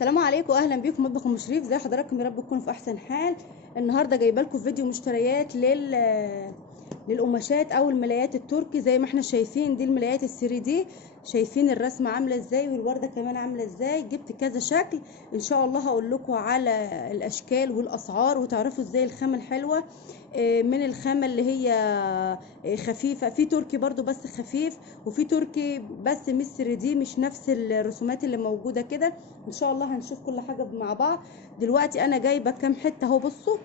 السلام عليكم، اهلا بيكم مطبخ ام شريف. زي حضراتكم يا رب تكونوا في احسن حال. النهارده جايبه لكم فيديو مشتريات للقماشات او الملايات التركي. زي ما احنا شايفين دي الملايات ال3 دي، شايفين الرسمه عامله ازاي والورده كمان عامله ازاي. جبت كذا شكل، ان شاء الله هقول لكم على الاشكال والاسعار وتعرفوا ازاي الخامه الحلوه من الخامه اللي هي خفيفه. في تركي برضو بس خفيف، وفي تركي بس مش 3 دي، مش نفس الرسومات اللي موجوده كده. ان شاء الله هنشوف كل حاجه مع بعض. دلوقتي انا جايبه كام حته اهو، بصوا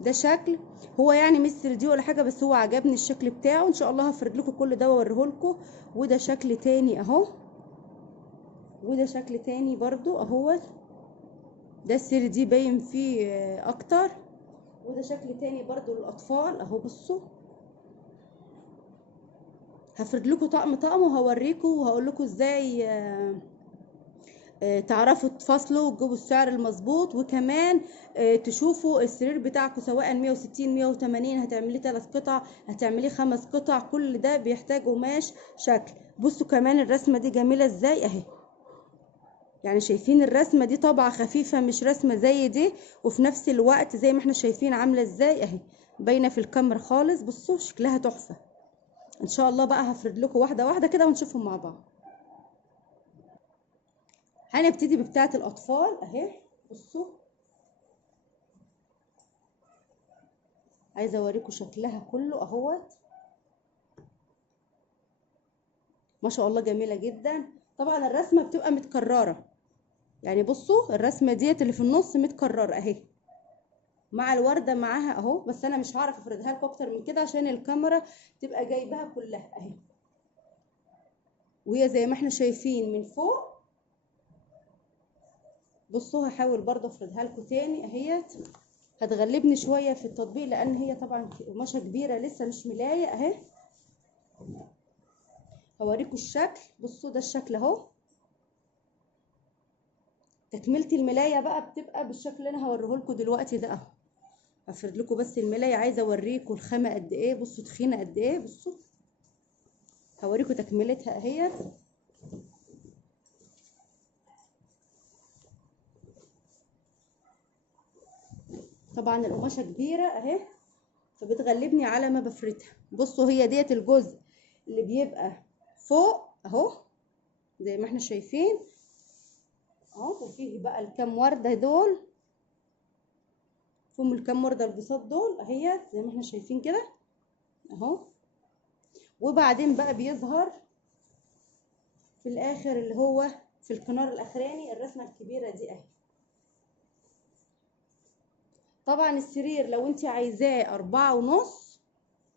ده شكل، هو يعني مش 3 دي ولا حاجه، بس هو عجبني الشكل بتاعه. ان شاء الله هفرد لكم كل ده واوريه لكم. وده شكل تاني اهو، وده شكل تاني برضو اهوت، ده 3 دي باين فيه اكتر. وده شكل تاني برضو للاطفال اهو، بصوا هفرد لكم طقم طقم وهوريكم وهقول لكم ازاي تعرفوا تفاصلوا وتجيبوا السعر المظبوط. وكمان تشوفوا السرير بتاعكم سواء 160 180 هتعمليه 3 قطع هتعمليه 5 قطع، كل ده بيحتاج قماش شكل. بصوا كمان الرسمه دي جميله ازاي اهي، يعني شايفين الرسمه دي طبعه خفيفه مش رسمه زي دي، وفي نفس الوقت زي ما احنا شايفين عامله ازاي اهي، باينه في الكاميرا خالص. بصوا شكلها تحفه. ان شاء الله بقى هفرد لكم واحده واحده كده ونشوفهم مع بعض. هنبتدي ببتاعه الاطفال اهي، بصوا عايزه اوريكم شكلها كله اهوت، ما شاء الله جميله جدا. طبعا الرسمه بتبقى متكرره، يعني بصوا الرسمه ديت اللي في النص متكرره اهي مع الورده معاها اهو، بس انا مش هعرف افردها لكم اكتر من كده عشان الكاميرا تبقى جايباها كلها اهي. وهي زي ما احنا شايفين من فوق، بصوا هحاول برضه افردها لكم تاني اهيت. هتغلبني شويه في التطبيق لان هي طبعا قماشه كبيره لسه مش ملايه اهي. هوريكم الشكل، بصوا ده الشكل اهو. تكمله الملايه بقى بتبقى بالشكل اللي انا هوريه لكم دلوقتي ده اهو. هفرد لكم بس الملايه، عايزه اوريكم الخامه قد ايه، بصوا تخينه قد ايه، بصوا هوريكم تكملتها اهيت. طبعا القماشه كبيره اهي فبتغلبني على ما بفردها. بصوا هي ديت الجزء اللي بيبقى فوق اهو زي ما احنا شايفين اهو، وفيه بقى الكام ورده دول، فيهم الكام ورده البساط دول اهيت زي ما احنا شايفين كده اهو. وبعدين بقى بيظهر في الاخر اللي هو في الكنار الاخراني الرسمه الكبيره دي اهي. طبعا السرير لو انت عايزاه 4.5،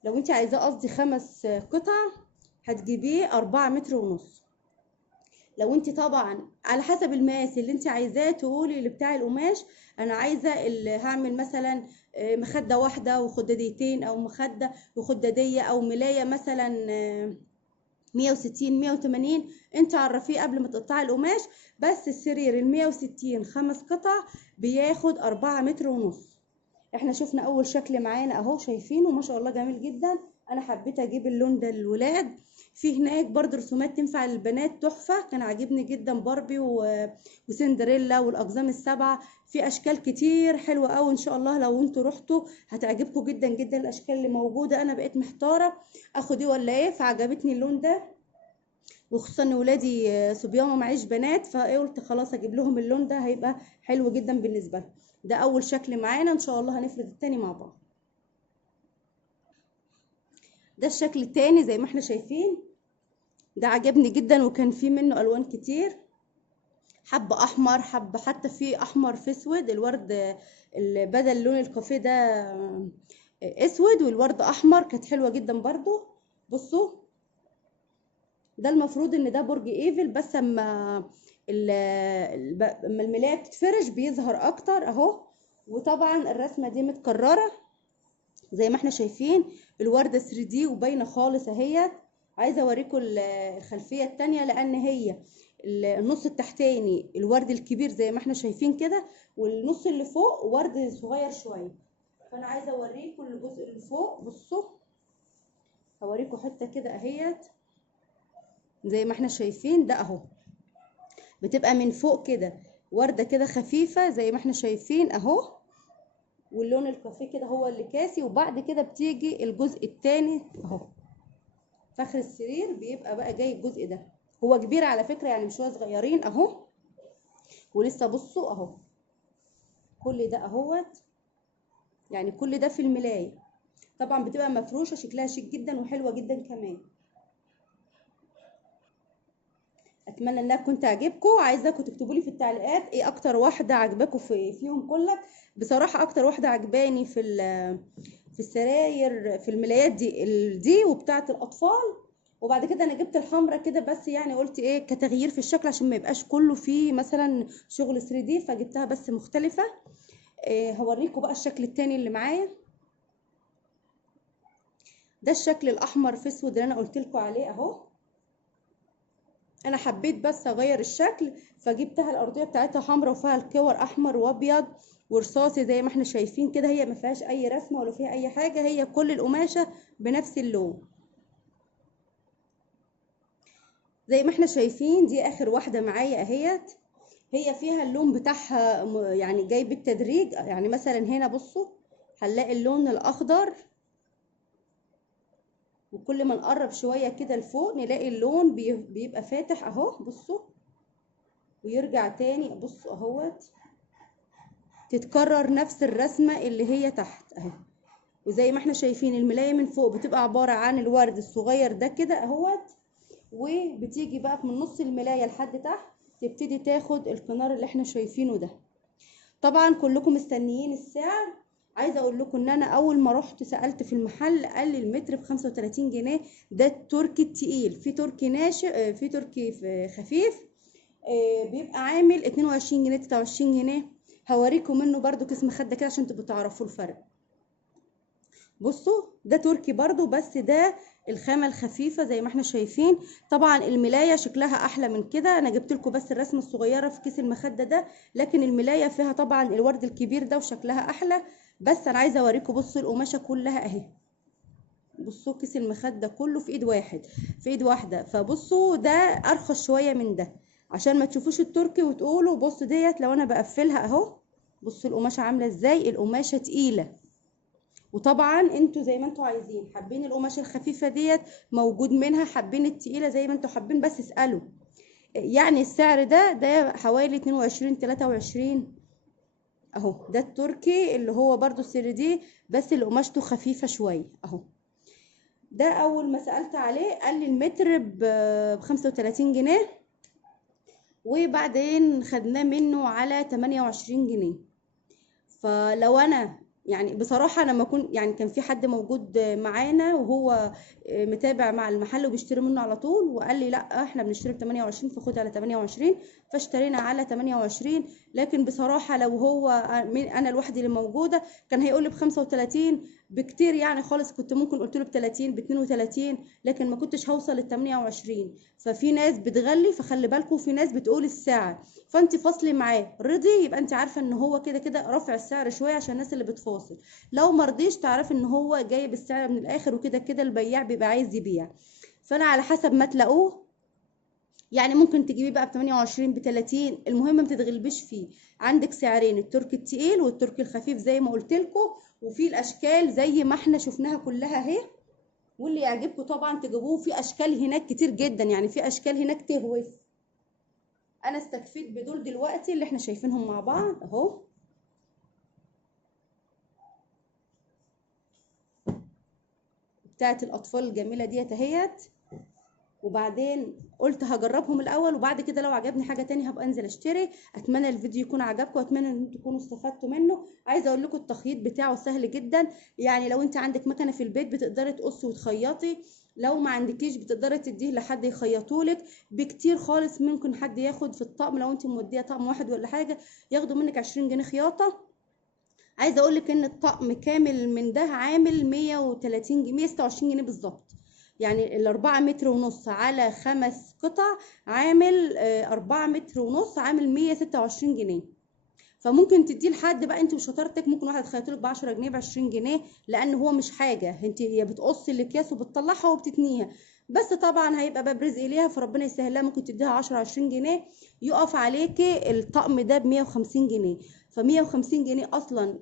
لو انت عايزاه قصدي 5 قطع هتجيبيه 4 متر ونص. لو انت طبعا على حسب المقاس اللي انت عايزاه تقولي لبتاع القماش انا عايزه اللي هعمل مثلا مخده واحده وخداديتين، او مخده وخداديه، او ملايه مثلا 160 180، انت عرفيه قبل ما تقطعي القماش. بس السرير ال160 5 قطع بياخد 4 متر ونص. احنا شفنا اول شكل معانا اهو، شايفينه ما شاء الله جميل جدا. انا حبيت اجيب اللون ده للولاد. في هناك برضو رسومات تنفع للبنات تحفه، كان عاجبني جدا باربي وسندريلا والاقزام السبعه. في اشكال كتير حلوه قوي، ان شاء الله لو انتوا رحتوا هتعجبكم جدا جدا الاشكال اللي موجوده. انا بقيت محتاره اخد ايه ولا ايه، فعجبتني اللون ده، وخصوصا ان ولادي صبيان ومعيش بنات، فقلت خلاص اجيب لهم اللون ده هيبقى حلو جدا بالنسبه لهم. ده اول شكل معانا، ان شاء الله هنفرد التاني مع بعض. ده الشكل التاني زي ما احنا شايفين، ده عجبني جدا وكان فيه منه الوان كتير، حب احمر، حب حتى فيه احمر في اسود. الورد بدل لون الكافيه ده اسود والورد احمر، كانت حلوه جدا برضو. بصوا ده المفروض ان ده برج ايفل، بس اما اما الملايه بتتفرش بيظهر اكتر اهو. وطبعا الرسمه دي متكرره زي ما احنا شايفين، الورده 3 دي وباينه خالص اهي. عايزه اوريكم الخلفيه التانية لان هي النص التحتاني الورد الكبير زي ما احنا شايفين كده، والنص اللي فوق ورد صغير شويه. فانا عايزه اوريكم الجزء اللي فوق، بصوا هوريكم حته كده اهيت زي ما احنا شايفين ده اهو. بتبقى من فوق كده وردة كده خفيفة زي ما احنا شايفين اهو، واللون الكافيه كده هو اللي كاسي، وبعد كده بتيجي الجزء التاني اهو. فخر السرير بيبقى بقى جاي الجزء ده، هو كبير على فكرة يعني مش صغيرين اهو. ولسه بصوا اهو كل ده اهوت، يعني كل ده في الملاية. طبعا بتبقى مفروشة شكلها شيك جدا وحلوة جدا كمان. اتمنى انها تكون تعجبكم. عايزاكم تكتبوا لي في التعليقات ايه اكتر واحده عجباكم فيهم كلك. بصراحه اكتر واحده عجباني في السراير في الملايات دي وبتاعه الاطفال. وبعد كده انا جبت الحمرة كده بس يعني قلت ايه كتغيير في الشكل عشان ما يبقاش كله فيه مثلا شغل 3D، فجبتها بس مختلفه. إيه هوريكم بقى الشكل التاني اللي معايا. ده الشكل الاحمر في اسود اللي انا قلت لكم عليه اهو. انا حبيت بس اغير الشكل فجبتها الارضيه بتاعتها حمراء وفيها الكور احمر وابيض ورصاصي زي ما احنا شايفين كده. هي ما فيهاش اي رسمه ولا فيها اي حاجه، هي كل القماشه بنفس اللون زي ما احنا شايفين. دي اخر واحده معايا اهيت. هي فيها اللون بتاعها يعني جاي بالتدريج. يعني مثلا هنا بصوا هنلاقي اللون الاخضر، وكل ما نقرب شويه كده لفوق نلاقي اللون بيبقى فاتح اهو. بصوا ويرجع تاني بصوا اهوت، تتكرر نفس الرسمة اللي هي تحت اهي. وزي ما احنا شايفين الملاية من فوق بتبقى عبارة عن الورد الصغير ده كده اهوت، وبتيجي بقى من نص الملاية لحد تحت تبتدي تاخد الكنار اللي احنا شايفينه ده. طبعا كلكم مستنيين السعر. عايزه اقول لكم ان انا اول ما رحت سالت في المحل قال لي المتر ب35 جنيه. ده التركي التقيل، في تركي ناشف، في تركي خفيف بيبقى عامل 22 جنيه 23 جنيه. هوريكم منه برضو كيس مخده كده عشان تبقوا تعرفوا الفرق. بصوا ده تركي برضو بس ده الخامه الخفيفه زي ما احنا شايفين. طبعا الملايه شكلها احلى من كده، انا جبت لكم بس الرسمه الصغيره في كيس المخده ده، لكن الملايه فيها طبعا الورد الكبير ده وشكلها احلى. بس انا عايزه اوريكم بصوا القماشه كلها اهي. بصوا كيس المخده كله في ايد واحد في ايد واحده. فبصوا ده ارخص شويه من ده عشان ما تشوفوش التركي وتقولوا بص ديت لو انا بقفلها اهو. بصوا القماشه عامله ازاي، القماشه تقيله. وطبعا انتوا زي ما انتوا عايزين، حابين القماشه الخفيفه ديت موجود منها، حابين التقيله زي ما انتوا حابين بس اسالوا. يعني السعر ده حوالي 22 23 اهو. ده التركي اللي هو برضو السر دي بس اللي قماشته خفيفه شويه اهو. ده اول ما سالت عليه قال لي المتر ب35 جنيه، وبعدين خدناه منه على 28 جنيه. فلو انا يعني بصراحه انا ما كنت يعني كان في حد موجود معانا وهو متابع مع المحل وبيشتري منه على طول، وقال لي لا احنا بنشتري ب 28 فخد على 28، فاشترينا على 28. لكن بصراحه لو هو انا لوحدي اللي موجوده كان هيقول لي ب 35 بكتير يعني خالص، كنت ممكن قلت له ب 30 ب 32، لكن ما كنتش هوصل لل 28. ففي ناس بتغلي فخلي بالكم، في ناس بتقول السعر فانت فاصلي معاه رضي يبقى انت عارفه ان هو كده كده رافع السعر شويه عشان الناس اللي بتفاصل. لو مرضيش تعرفي ان هو جايب السعر من الاخر، وكده كده البياع بيبقى عايز يبيع. فانا على حسب ما تلاقوه يعني ممكن تجيبيه بقى ب 28 ب 30، المهم ما تتغلبيش فيه. عندك سعرين، التركي التقيل والتركي الخفيف زي ما قلت لكم، وفي الاشكال زي ما احنا شفناها كلها اهي. واللي يعجبكم طبعا تجيبوه، في اشكال هناك كتير جدا يعني في اشكال هناك تهوس. انا استكفيت بدول دلوقتي اللي احنا شايفينهم مع بعض اهو. بتاعت الاطفال الجميله ديت اهيت. وبعدين قلت هجربهم الاول وبعد كده لو عجبني حاجه تاني هبقى انزل اشتري. اتمنى الفيديو يكون عجبكم واتمنى ان انتم تكونوا استفدتوا منه. عايزه اقول لكم التخييط بتاعه سهل جدا، يعني لو انت عندك مكنه في البيت بتقدري تقصي وتخيطي، لو ما عندكيش بتقدري تديه لحد يخيطولك بكتير خالص. ممكن حد ياخد في الطقم لو انت موديه طقم واحد ولا حاجه ياخدوا منك 20 جنيه خياطه. عايزه اقول لك ان الطقم كامل من ده عامل 130 جنيه 126 جنيه بالظبط. يعني الأربعة متر ونص على 5 قطع عامل 4 متر ونص عامل 126 جنيه. فممكن تديه لحد بقى انت وشطارتك، ممكن واحد تخيطلك ب10 جنيه ب20 جنيه، لان هو مش حاجه، انت هي بتقصي الاكياس وبتطلعها وبتتنيها. بس طبعا هيبقى باب رزق ليها، فربنا يسهلها، ممكن تديها 10 20 جنيه يقف عليكي الطقم ده ب 150 جنيه. ف 150 جنيه اصلا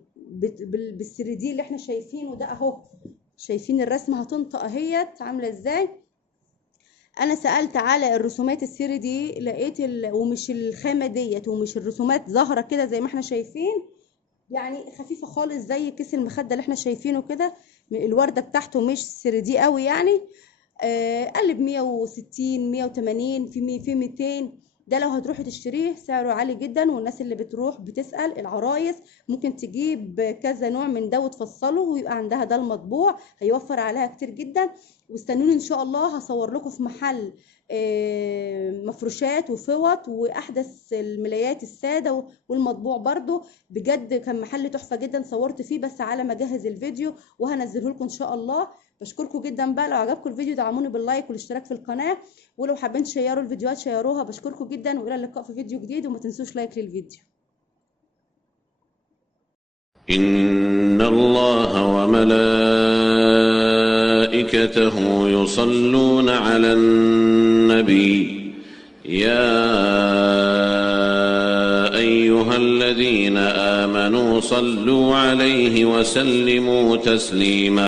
بالثري دي اللي احنا شايفينه ده اهو. شايفين الرسمه هتنطق اهيت عامله ازاي. انا سالت على الرسومات الثري دي لقيت ومش الخامه ديت ومش الرسومات ظاهره كده زي ما احنا شايفين، يعني خفيفه خالص زي كيس المخده اللي احنا شايفينه كده. الورده بتاعته مش 3 دي قوي يعني. قلب 160 180 في 200. ده لو هتروحي تشتريه سعره عالي جدا، والناس اللي بتروح بتسأل العرايس ممكن تجيب كذا نوع من ده وتفصله ويبقى عندها ده المطبوع، هيوفر عليها كتير جدا. واستنوني ان شاء الله هصور لكم في محل مفروشات وفوط واحدث الملايات الساده والمطبوع برضو. بجد كان محل تحفه جدا، صورت فيه بس على ما اجهز الفيديو وهنزله لكم ان شاء الله. بشكركم جدا بقى، لو عجبكم الفيديو دعموني باللايك والاشتراك في القناه، ولو حابين تشيروا الفيديوهات شيروها. بشكركم جدا والى اللقاء في فيديو جديد، وما تنسوش لايك للفيديو. إن الله وملائكته يصلون على النبي يا أيها الذين آمنوا صلوا عليه وسلموا تسليما.